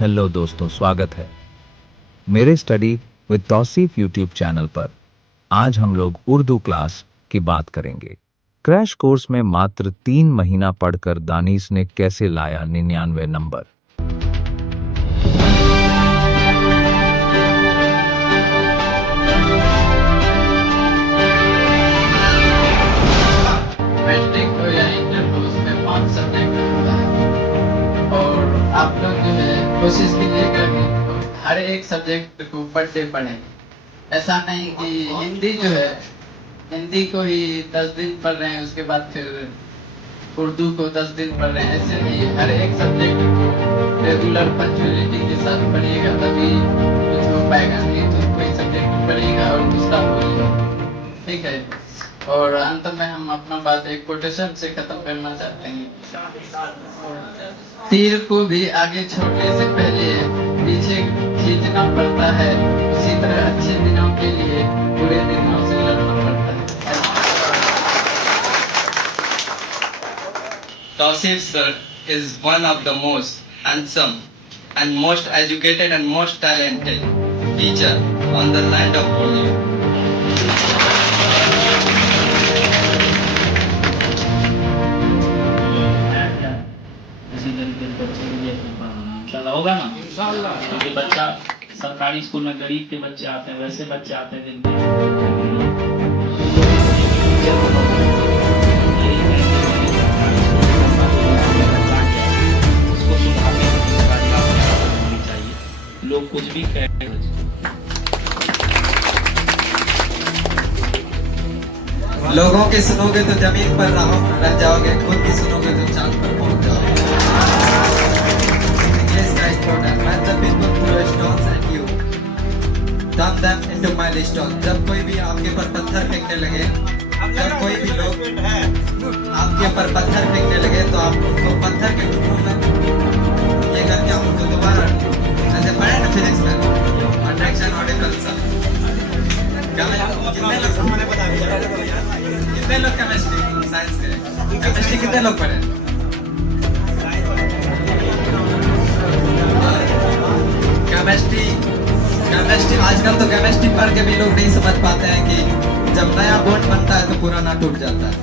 Hello दोस्तों, स्वागत है मेरे study with Tauseef YouTube channel पर। आज हम लोग उर्दू क्लास की बात करेंगे। क्रैश कोर्स में मात्र 3 महीना पढ़कर दानिश ने कैसे लाया 99 नंबर। मैट्रिक हो या इंटर हो उसमें 5 सब्जेक्ट होता है और आप लोग जो है कोशिश कीजिएगा कि हर एक सब्जेक्ट को पर डे पढ़ें। ऐसा नहीं कि हिंदी जो है हिंदी को ही 10 दिन पढ़ रहे हैं उसके बाद फिर उर्दू को 10 दिन पढ़ रहे हैं। ऐसे नहीं, हर एक सब्जेक्ट को रेगुलर पंक्चुअलिटी के साथ पढ़िएगा तभी कुछ हो पाएगा। नहीं तो कोई सब्जेक्ट पढ़िएगा और दूसरा भूलिएगा। ठीक है। और अंत में हम अपना बात एक कोटेशन से खत्म करना चाहते हैं। तीर को भी आगे छोड़ने से पहले पीछे खींचना पड़ता है, उसी तरह अच्छे दिनों के लिए बुरे दिनों से लड़ना पड़ता है। Tausif sir is one of the most handsome and most educated and most talented teacher on the land of Pune. इसी तरीके से बच्चे के लिए अपना पढ़ाना इंशाल्लाह होगा ना। क्योंकि बच्चा सरकारी स्कूल में गरीब के बच्चे आते हैं, वैसे बच्चे आते हैं जिनके उसको सुधारने की होनी चाहिए। लोग कुछ भी कहें, लोगों की सुनोगे तो जमीन पर रह जाओगे, खुद की सुनोगे तो चांद पर पहुंच जाओगे। Yes guys, product. When the people throw stones at you, dump them into my stones. जब कोई भी आपके ऊपर पत्थर फेंकने लगे, जब कोई भी लोग आपके ऊपर पत्थर फेंकने लगे तो आप उनको पत्थर के टुकड़ों में ये करके आप उनको दोबारा जैसे पढ़े ना फिजिक्स में अट्रैक्शन और रिपल्सन। कितने लोग केमिस्ट्री साइंस के केमिस्ट्री कितने लोग पढ़े? केमिस्ट्री आजकल तो केमिस्ट्री पढ़ के भी लोग नहीं समझ पाते हैं कि जब नया बॉन्ड बनता है तो पुराना टूट जाता है।